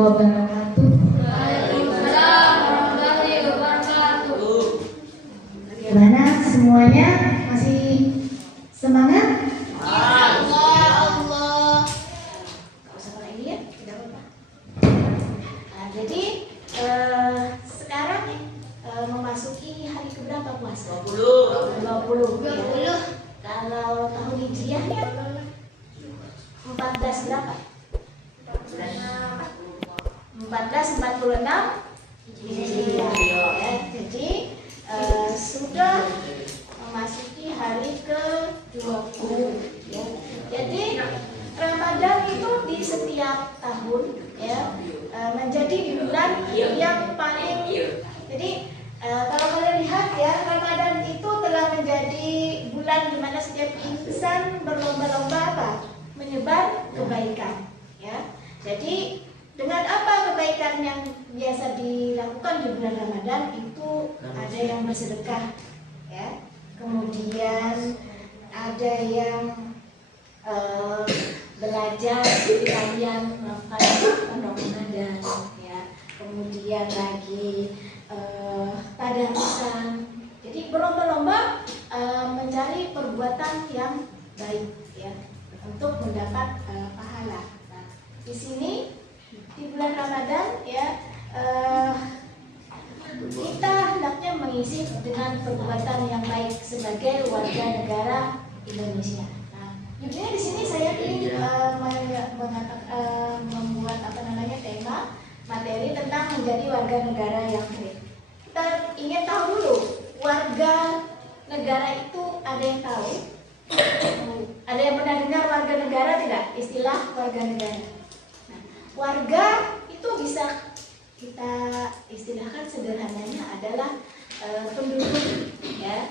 wabarakatuh. Waalaikumsalam warahmatullahi wabarakatuh. Bagaimana semuanya? Masih semangat? Allah. Gak usah pakai ini ya, tidak apa-apa. Nah, jadi sekarang memasuki hari keberapa puasa? 20 ya. Kalau tahun Hijriahnya 14 berapa? 1446 Hijriah ya. Jadi sudah memasuki hari ke-20 ya. Jadi Ramadan itu di setiap tahun ya menjadi bulan yang paling. Jadi kalau kalian lihat ya, Ramadan itu telah menjadi bulan di mana setiap insan berlomba-lomba apa? Menyebar kebaikan ya. Jadi dengan apa kebaikan yang biasa dilakukan di bulan Ramadan itu ada yang bersedekah ya. Kemudian ada yang belajar seperti kalian melakukan pondok Ramadan ya. Kemudian lagi tadarusan. Jadi berlomba-lomba mencari perbuatan yang baik ya untuk mendapat pahala. Nah, di sini di bulan Ramadan ya kita hendaknya mengisi dengan perbuatan yang baik sebagai warga negara Indonesia. Nah, jadinya di sini saya ingin membuat tema materi tentang menjadi warga negara yang baik. Kita ingin tahu dulu warga negara itu ada yang tahu? Ada yang pernah dengar warga negara tidak? Istilah warga negara. Nah, warga itu bisa kita istilahkan sederhananya adalah penduduk ya.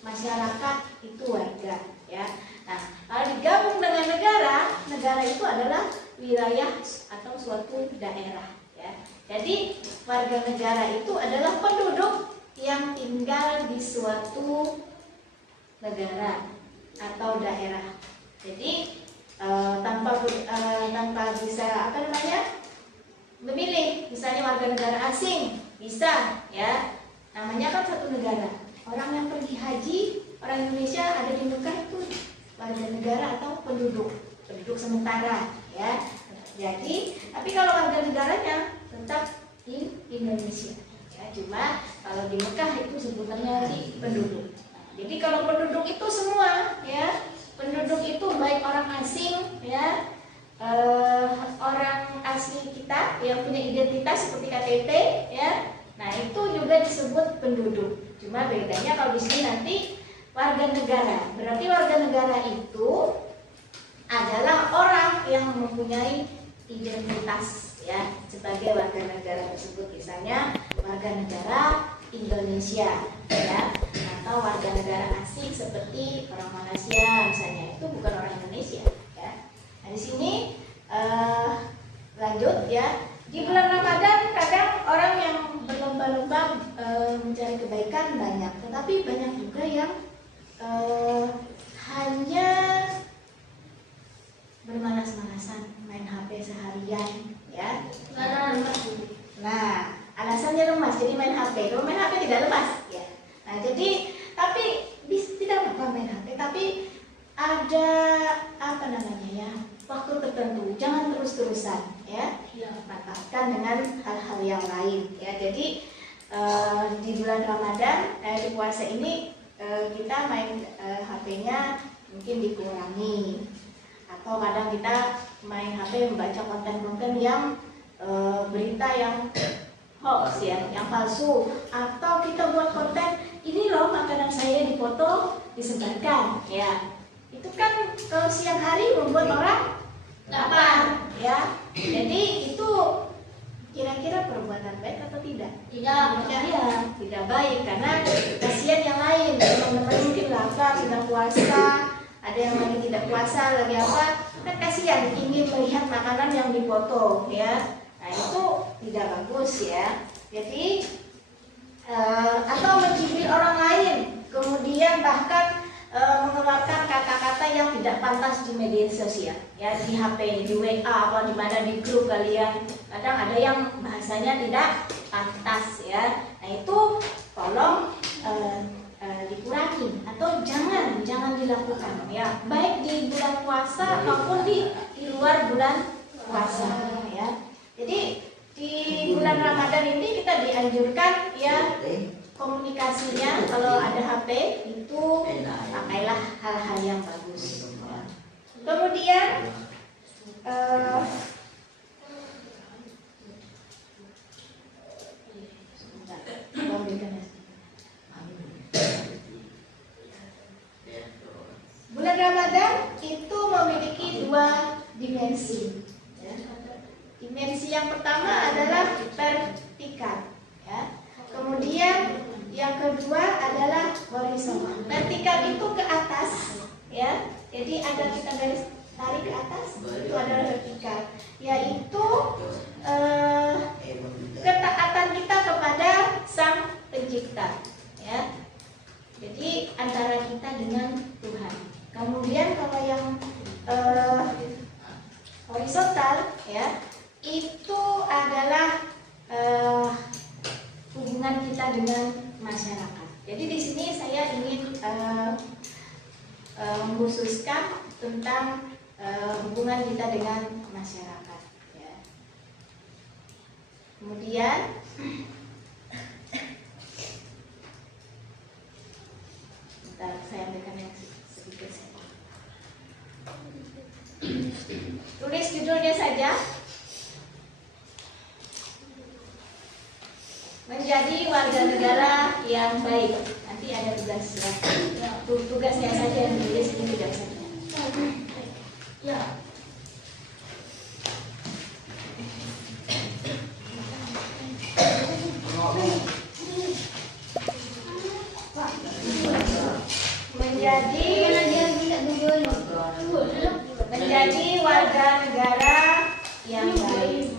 Masyarakat itu warga ya. Nah, kalau digabung dengan negara, negara itu adalah wilayah atau suatu daerah ya. Jadi warga negara itu adalah penduduk yang tinggal di suatu negara atau daerah. Jadi tanpa bisa memilih, misalnya warga negara asing bisa ya, namanya kan satu negara. Orang yang pergi haji, orang Indonesia ada di Mekah itu warga negara atau penduduk sementara ya. Jadi tapi kalau warga negaranya tetap di Indonesia ya, cuma kalau di Mekah itu sebutannya di penduduk. Jadi kalau penduduk itu semua ya, penduduk itu baik orang asing ya, orang asli kita yang punya identitas seperti KTP ya. Nah, itu juga disebut penduduk. Cuma bedanya kalau di sini nanti warga negara. Berarti warga negara itu adalah orang yang mempunyai identitas ya sebagai warga negara tersebut. Misalnya warga negara Indonesia ya, atau warga negara asing seperti orang Malaysia misalnya, itu bukan orang Indonesia ya. Nah, di sini lanjut ya. Di bulan Ramadan kadang orang yang berlomba-lomba mencari kebaikan banyak, tetapi banyak juga yang hanya bermalas-malasan main HP seharian ya. Nah, alasannya lemas jadi main HP. Kalau main HP tidak lemas ya. Nah, jadi tapi tidak apa main HP, tapi ada waktu tertentu, jangan terus-terusan ya. Manfaatkan dengan hal-hal yang lain ya. Jadi di bulan Ramadan di puasa ini kita main HP-nya mungkin dikurangi, atau kadang kita main HP membaca konten-konten yang berita yang hoax ya, yang palsu, atau kita buat konten ini loh makanan saya dipoto disebarkan ya. Itu kan kalau siang hari membuat orang lapar ya. Jadi itu kira-kira perbuatan baik atau tidak? Tidak. Ya, tidak baik, karena kasihan yang lain. Teman-teman mungkin lapar, sedang puasa, ada yang lagi tidak puasa, lagi apa, kan kasihan ingin melihat makanan yang dipoto ya. Nah, itu tidak bagus ya. Jadi atau mencibir orang lain, kemudian bahkan mengeluarkan kata-kata yang tidak pantas di media sosial, ya di HP, di WA, atau di mana di grup kalian. Kadang ada yang bahasanya tidak pantas, ya. Nah itu tolong dikurangi atau jangan dilakukan, ya. Baik di bulan puasa maupun di luar bulan puasa, ya. Jadi di bulan Ramadan ini kita dianjurkan, ya, komunikasinya kalau ada HP itu pakailah hal-hal yang bagus. Ya. Kemudian bulan Ramadan itu memiliki dua dimensi. Ya. Dimensi yang pertama adalah vertikal. Ya. Kemudian yang kedua adalah horizontal. Vertikal itu ke atas, ya. Jadi ada kita garis tarik ke atas, itu adalah vertikal. Yaitu ketaatan kita kepada Sang Pencipta, ya. Jadi antara kita dengan Tuhan. Kemudian kalau yang horizontal, ya, itu adalah hubungan kita dengan masyarakat. Jadi di sini saya ingin mengkhususkan tentang hubungan kita dengan masyarakat. Ya. Kemudian bentar, saya ambilkan yang sedikit saja. Tulis judulnya saja. Menjadi warga negara yang baik. Nanti ada tugas, ya. Tugasnya saja yang ditulis, ini tidak saja. Ya. Menjadi warga negara yang baik.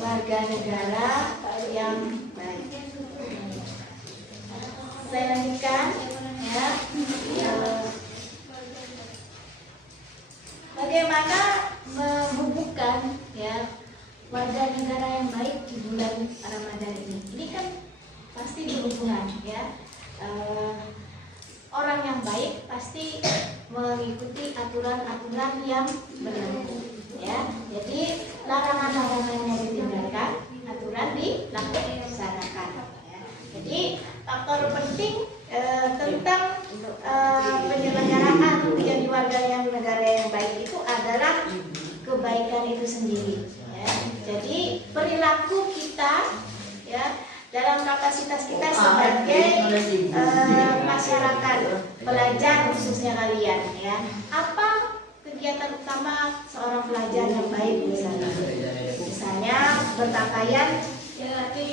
Warga negara yang baik. Saya lanjutkan, ya. Bagaimana membubuhkan, ya, warga negara yang baik di bulan Ramadan ini? Ini kan pasti berhubungan, ya. Orang yang baik pasti mengikuti aturan-aturan yang berlaku, ya. Jadi larangan-larangannya ditinggalkan, aturan dilaksanakan, ya. Jadi faktor penting tentang penyelenggaraan menjadi warga yang negara yang baik itu adalah kebaikan itu sendiri, ya. Jadi perilaku kita, ya, dalam kapasitas kita sebagai masyarakat pelajar khususnya kalian, ya. Apa kegiatan utama seorang pelajar yang baik misalnya? Misalnya berpakaian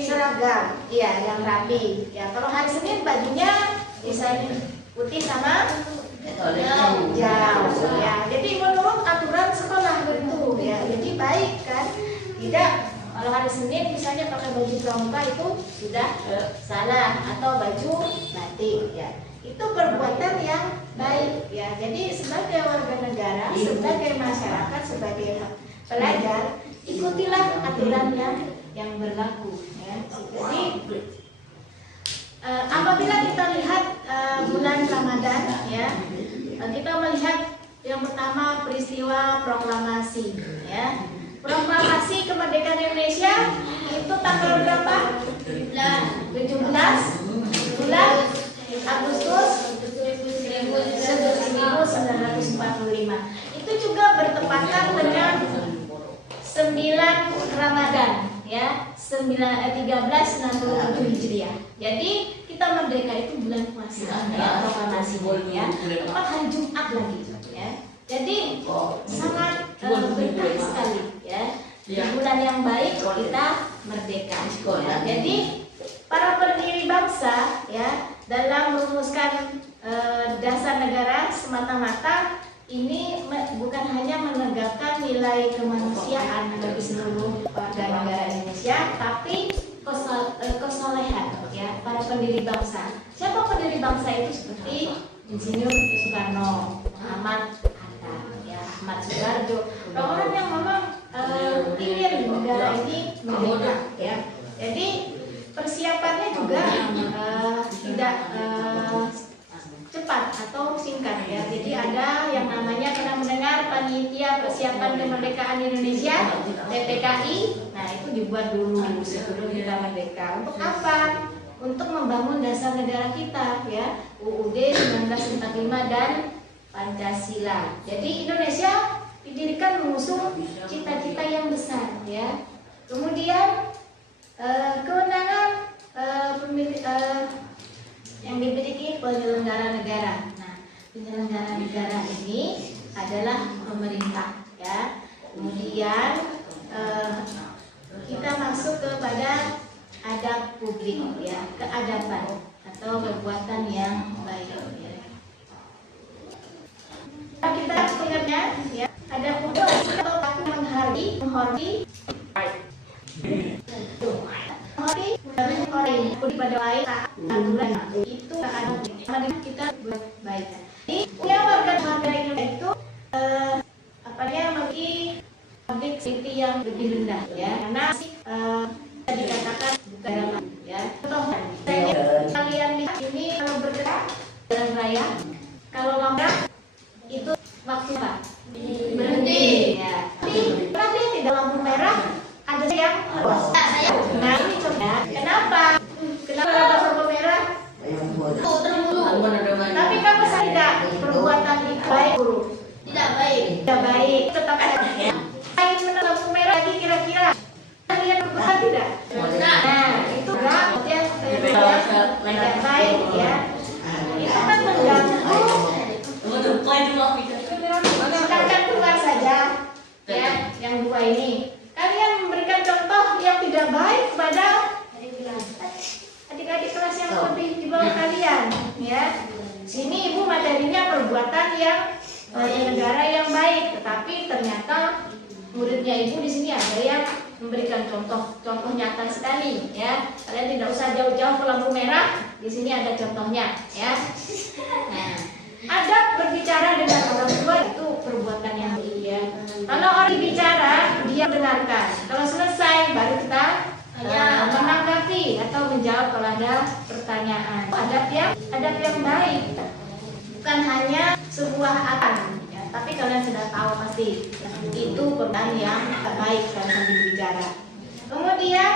seragam, ya, yang rapi. Ya, kalau hari Senin bajunya misalnya putih sama hijau, ya. Jadi menurut aturan sekolah itu, ya. Jadi baik kan? Tidak. Kalau hari Senin misalnya pakai baju pramuka itu sudah salah, atau baju batik, ya. Itu perbuatan yang baik, ya. Jadi sebagai warga negara, sebagai masyarakat, sebagai pelajar, ikutilah aturan yang berlaku, ya. Jadi apabila kita lihat bulan Ramadan, ya, kita melihat yang pertama peristiwa proklamasi, ya. Proklamasi kemerdekaan Indonesia itu tanggal berapa? 17 bulan Agustus 1945. Itu juga bertepatan dengan 9 Ramadan, ya, 1367 Hijriah. Jadi kita merdeka itu bulan puasa ya, proklamasi ya, tepat hari Jumat lagi ya. Jadi sangat berkah sekali ya. Di bulan yang baik kita merdeka. Ya. Jadi para pendiri bangsa ya dalam merumuskan dasar negara semata-mata ini bukan hanya menegakkan nilai kemanusiaan bagi seluruh warga negara Indonesia, tapi kesolehan ya para pendiri bangsa. Siapa pendiri bangsa itu? Seperti Insinyur Soekarno, Muhammad Hatta, ya, Ahmad Suharjo, orang-orang yang memang ingin negara ini merdeka ya. Jadi persiapannya juga tidak cepat atau singkat ya. Jadi ada yang namanya, pernah mendengar Panitia Persiapan Kemerdekaan Indonesia PPKI. Nah, itu dibuat dulu sebelum kita merdeka. Untuk apa? Untuk membangun dasar negara kita ya, UUD 1945 dan Pancasila. Jadi Indonesia didirikan mengusung cita-cita yang besar ya. Kemudian kewenangan yang dimiliki penyelenggara negara. Nah, penyelenggara negara ini adalah pemerintah ya. Kemudian kita masuk kepada adab publik ya, keadaban atau perbuatan yang baik ya. Kita ingatnya ya, ada publik atau aku menghormati orang pada lain aturan itu ada kita buat baik. Ini punya warga Indonesia itu memiliki public safety yang lebih rendah ya, karena dikatakan bukan ya. Contoh kalian lihat ini kalau bergerak jalan raya, kalau lambat itu waktu apa? Berhenti ya. Tapi pernah lihat tidak lampu merah ada yang nah ini coba kenapa lampu merah tapi kamu sadar perbuatan itu baik buruk? Tidak baik tetap ada ya. Lain lampu merah lagi kira-kira kalian berbuat tidak? Nah itu tidak baik ya. Itu kan mengganggu. Silakan keluar saja ya yang dua ini. Kalian memberikan contoh yang tidak baik kepada adik-adik kelas yang lebih di bawah kalian ya. Sini ibu materinya perbuatan yang negara yang baik, tetapi ternyata muridnya ibu di sini ada yang memberikan contoh nyata sekali ya. Kalian tidak usah jauh-jauh ke lampu merah, di sini ada contohnya ya. Nah, adab berbicara dengan orang tua itu perbuatan yang baik ya. Kalau orang bicara dia dengarkan, kalau selesai baru kita menanggapi atau menjawab kalau ada pertanyaan. Adab yang baik bukan hanya sebuah aturan ya, tapi kalian sudah tahu pasti itu perbuatan yang baik dalam berbicara. Kemudian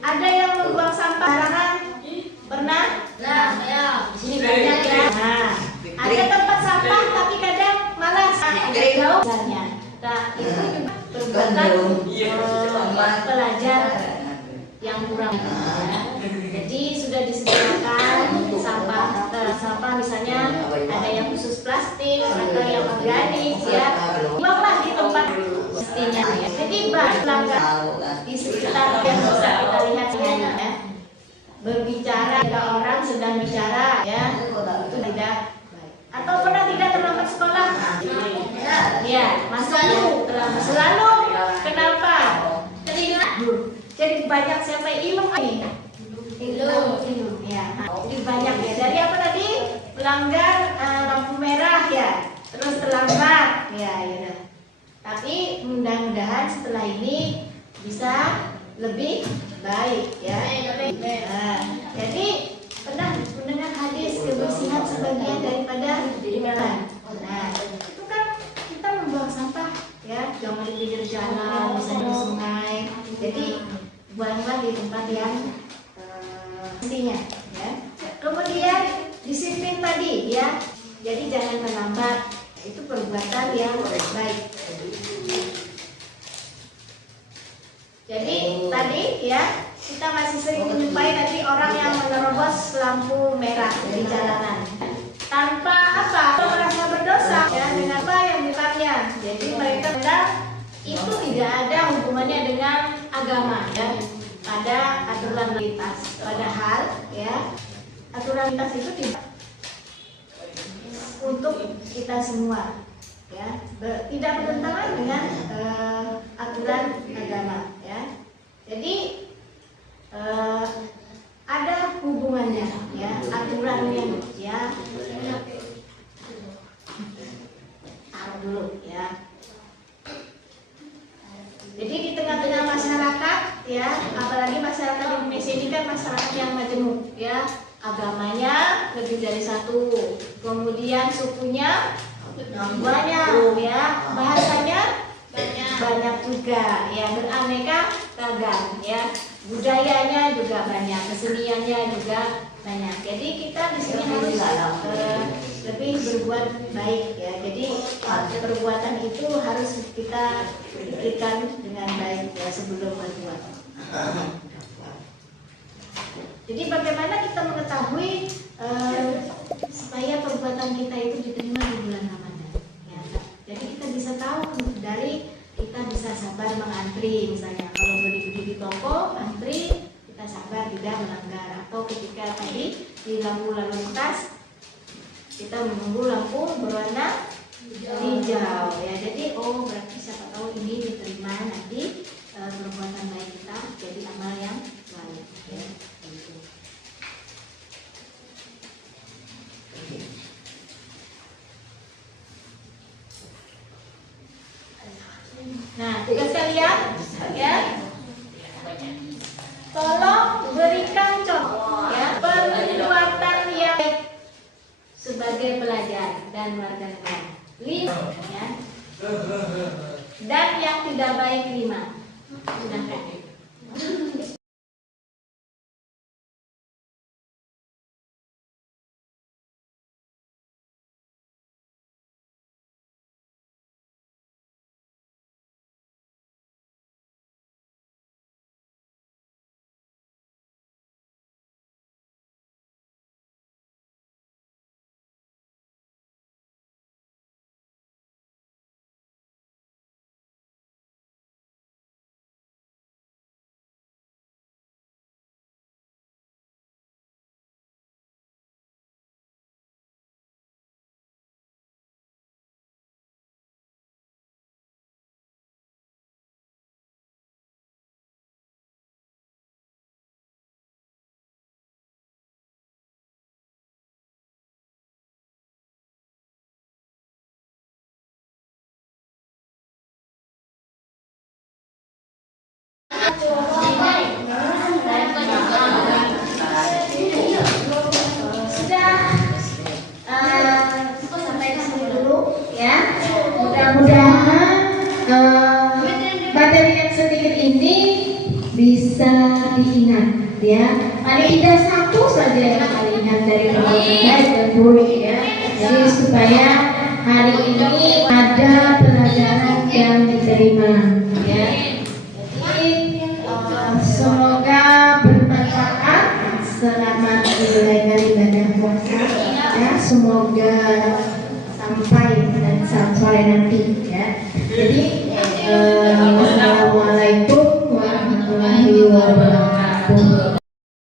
ada yang membuang sampah barangan, pernah? Nah, ya. Di sini banyak ya. Nah, ada tempat sampah tapi kadang malas agak jauh misalnya. Nah, itu juga perbuatan pelajar yang kurang ya. Jadi sudah disediakan sampah misalnya ada yang khusus plastik atau yang organik ya. Buanglah di tempat mestinya ya. Jadi pelanggan di sekitar yang bisa kita lihat ya. Berbicara jika orang sedang bicara ya itu tidak baik. Atau pernah tidak terlambat sekolah? Ya, masuk terlambat selalu. Kenapa? Ketiduran. Jadi banyak siapa ilmu ini? Ilmu ya. Jadi banyak ya. Dari apa tadi? Pelanggar lampu merah ya. Terus terlambat ya. Tapi mudah-mudahan setelah ini bisa lebih baik ya. Nah, jadi pernah mendengar hadis kebersihan sebagian daripada iman. Nah, itu kan kita membuang sampah ya, jangan di pinggir jalan, misalnya di sungai. Jadi buanglah di tempat yang mestinya ya. Kemudian disiplin tadi ya. Jadi jangan terlambat. Itu perbuatan yang baik. Jadi tadi ya kita masih sering menjumpai tadi orang yang menerobos menerobos lampu merah di jalanan tanpa apa? Merasa berdosa ya dengan apa yang bukannya. Jadi mereka bilang itu tidak ada hubungannya dengan agama ya. Ada aturan lintas. Padahal ya aturan lintas itu tidak untuk kita semua ya, tidak bertentangan dengan aturan agama ya. Jadi ada hubungannya ya, aturannya ya. Taruh dulu ya. Jadi di tengah-tengah masyarakat ya, apalagi masyarakat Indonesia ini kan masyarakat yang majemuk ya, agamanya lebih dari satu, kemudian sukunya banyak ya, bahasanya banyak juga ya, beraneka ragam ya, budayanya juga banyak, keseniannya juga banyak. Jadi kita di sini harus lebih berbuat baik ya. Jadi perbuatan itu harus kita pikirkan dengan baik ya sebelum berbuat. Jadi bagaimana kita mengetahui supaya perbuatan kita itu diterima di bulan Ramadan ya. Jadi kita bisa tahu dari kita bisa sabar mengantri, misalnya kalau beli di toko antri, kita sabar tidak melanggar. Atau ketika tadi di lampu lalu lintas kita menunggu lampu berwarna hijau ya. Jadi oh berarti siapa tahu ini diterima nanti perbuatan baik kita jadi amal yang baik ya. Nah, tugas kalian ya, tolong berikan contoh ya perbuatan yang baik sebagai pelajar dan warga negara. 5 ya. Dan yang tidak baik 5. Silahkan. Sampai di sini dulu ya. Mudah-mudahan materi yang sedikit ini bisa diingat ya. Paling tidak satu saja yang kalian ingat dari perbuatan baik dan buruk ya. Jadi supaya hari ini ada pelajaran yang diterima ya. Semoga bermanfaat. Selamat menunaikan ibadah puasa ya. Semoga sampai nanti ya. Jadi wassalamualaikum warahmatullahi wabarakatuh.